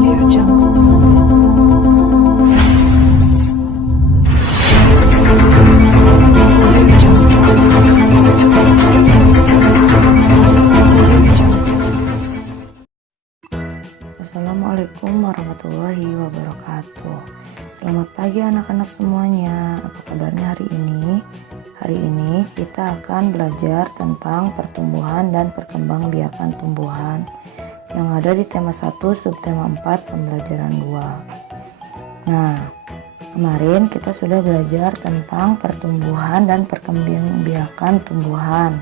Audio Jungle. Assalamualaikum warahmatullahi wabarakatuh. Selamat pagi anak-anak semuanya. Apa kabarnya hari ini? Hari ini kita akan belajar tentang pertumbuhan dan perkembangbiakan tumbuhan yang ada di tema 1 subtema 4 pembelajaran 2. Nah, kemarin kita sudah belajar tentang pertumbuhan dan perkembangbiakan tumbuhan.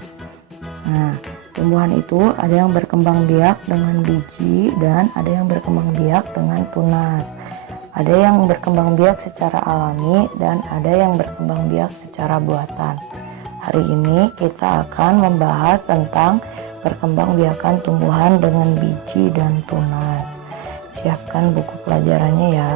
Nah, tumbuhan itu ada yang berkembang biak dengan biji dan ada yang berkembang biak dengan tunas. Ada yang berkembang biak secara alami dan ada yang berkembang biak secara buatan. Hari ini kita akan membahas tentang perkembangbiakan tumbuhan dengan biji dan tunas. Siapkan buku pelajarannya ya.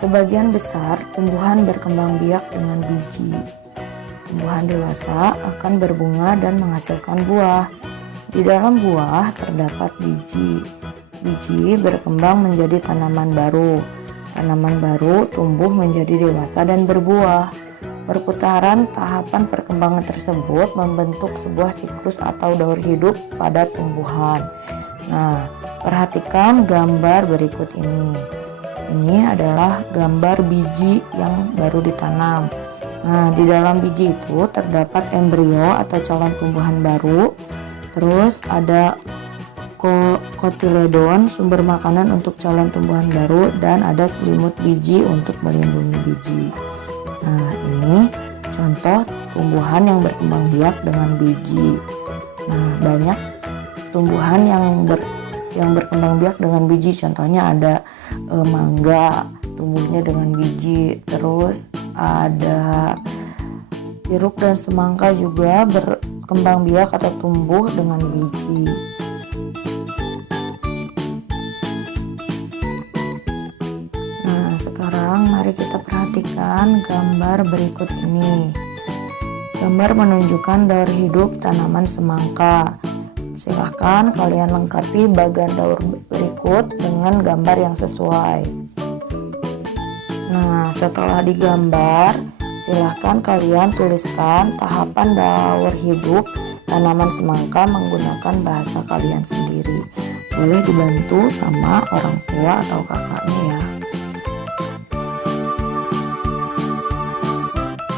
Sebagian besar tumbuhan berkembang biak dengan biji. Tumbuhan dewasa akan berbunga dan menghasilkan buah. Di dalam buah terdapat biji. Biji berkembang menjadi tanaman baru. Tanaman baru tumbuh menjadi dewasa dan berbuah. Perputaran tahapan perkembangan tersebut membentuk sebuah siklus atau daur hidup pada tumbuhan. Nah, perhatikan gambar berikut ini. Ini adalah gambar biji yang baru ditanam. Nah, di dalam biji itu terdapat embrio atau calon tumbuhan baru. Terus ada kotiledon, sumber makanan untuk calon tumbuhan baru, dan ada selimut biji untuk melindungi biji. Nah, ini contoh tumbuhan yang berkembang biak dengan biji. Nah, banyak tumbuhan yang berkembang biak dengan biji, contohnya ada mangga tumbuhnya dengan biji, terus ada jeruk dan semangka juga berkembang biak atau tumbuh dengan biji. Nah, sekarang mari kita perhatikan gambar berikut ini. Gambar menunjukkan daur hidup tanaman semangka. Silahkan kalian lengkapi bagian daur berikut dengan gambar yang sesuai. Nah, setelah digambar, silahkan kalian tuliskan tahapan daur hidup tanaman semangka menggunakan bahasa kalian sendiri. Boleh dibantu sama orang tua atau kakaknya ya.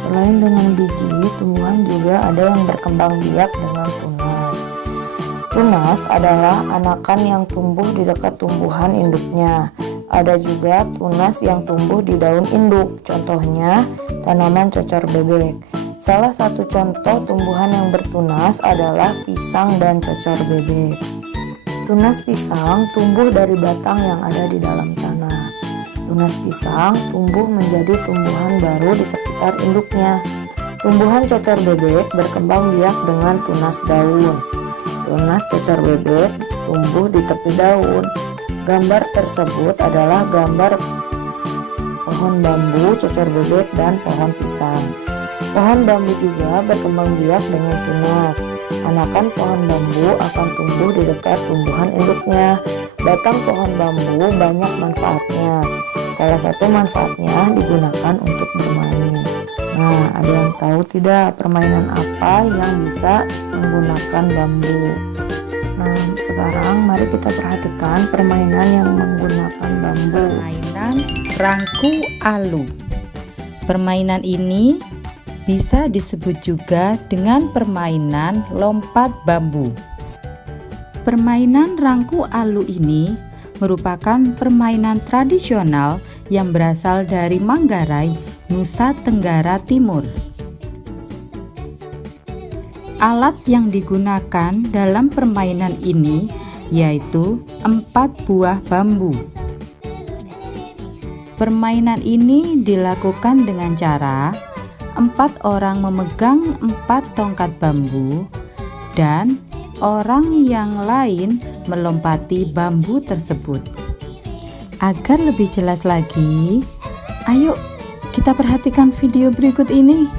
Selain dengan biji, tumbuhan juga ada yang berkembang biak dengan tunas. Tunas adalah anakan yang tumbuh di dekat tumbuhan induknya. Ada juga tunas yang tumbuh di daun induk, contohnya tanaman cocor bebek. Salah satu contoh tumbuhan yang bertunas adalah pisang dan cocor bebek. Tunas pisang tumbuh dari batang yang ada di dalam tanah. Tunas pisang tumbuh menjadi tumbuhan baru di sekitar induknya. Tumbuhan cocor bebek berkembang biak dengan tunas daun. Tunas cocor bebek tumbuh di tepi daun. Gambar tersebut adalah gambar pohon bambu, cocor bebek, dan pohon pisang. Pohon bambu juga berkembang biak dengan tunas. Anakan pohon bambu akan tumbuh di dekat tumbuhan induknya. Batang pohon bambu banyak manfaatnya. Salah satu manfaatnya digunakan untuk bermain. Nah, ada yang tahu tidak permainan apa yang bisa menggunakan bambu? Nah, sekarang mari kita perhatikan permainan yang menggunakan bambu. Permainan rangku alu. Permainan ini bisa disebut juga dengan permainan lompat bambu. Permainan rangku alu ini merupakan permainan tradisional yang berasal dari Manggarai, Nusa Tenggara Timur. Alat yang digunakan dalam permainan ini yaitu 4 buah bambu. Permainan ini dilakukan dengan cara 4 orang memegang 4 tongkat bambu dan orang yang lain melompati bambu tersebut. Agar lebih jelas lagi, ayo kita perhatikan video berikut ini.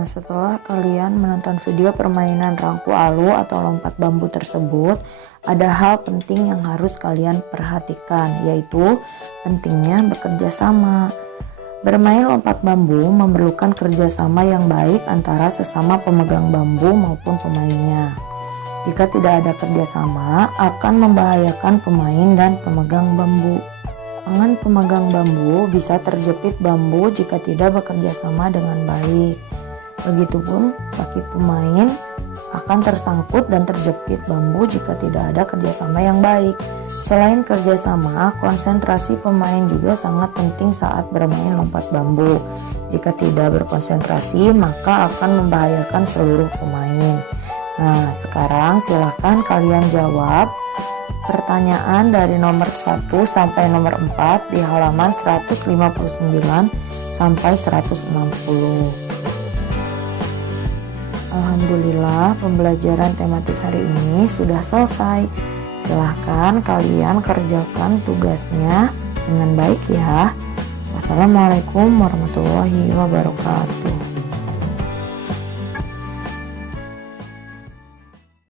Nah, setelah kalian menonton video permainan rangku alu atau lompat bambu tersebut, ada hal penting yang harus kalian perhatikan, yaitu pentingnya bekerja sama. Bermain lompat bambu memerlukan kerjasama yang baik antara sesama pemegang bambu maupun pemainnya. Jika tidak ada kerjasama, akan membahayakan pemain dan pemegang bambu. Tangan pemegang bambu bisa terjepit bambu jika tidak bekerja sama dengan baik. Begitupun kaki pemain akan tersangkut dan terjepit bambu jika tidak ada kerjasama yang baik. Selain kerjasama, konsentrasi pemain juga sangat penting saat bermain lompat bambu. Jika tidak berkonsentrasi, maka akan membahayakan seluruh pemain. Nah, sekarang silahkan kalian jawab pertanyaan dari nomor 1 sampai nomor 4 di halaman 159 sampai 160. Alhamdulillah, pembelajaran tematik hari ini sudah selesai. Silahkan kalian kerjakan tugasnya dengan baik ya. Wassalamualaikum warahmatullahi wabarakatuh.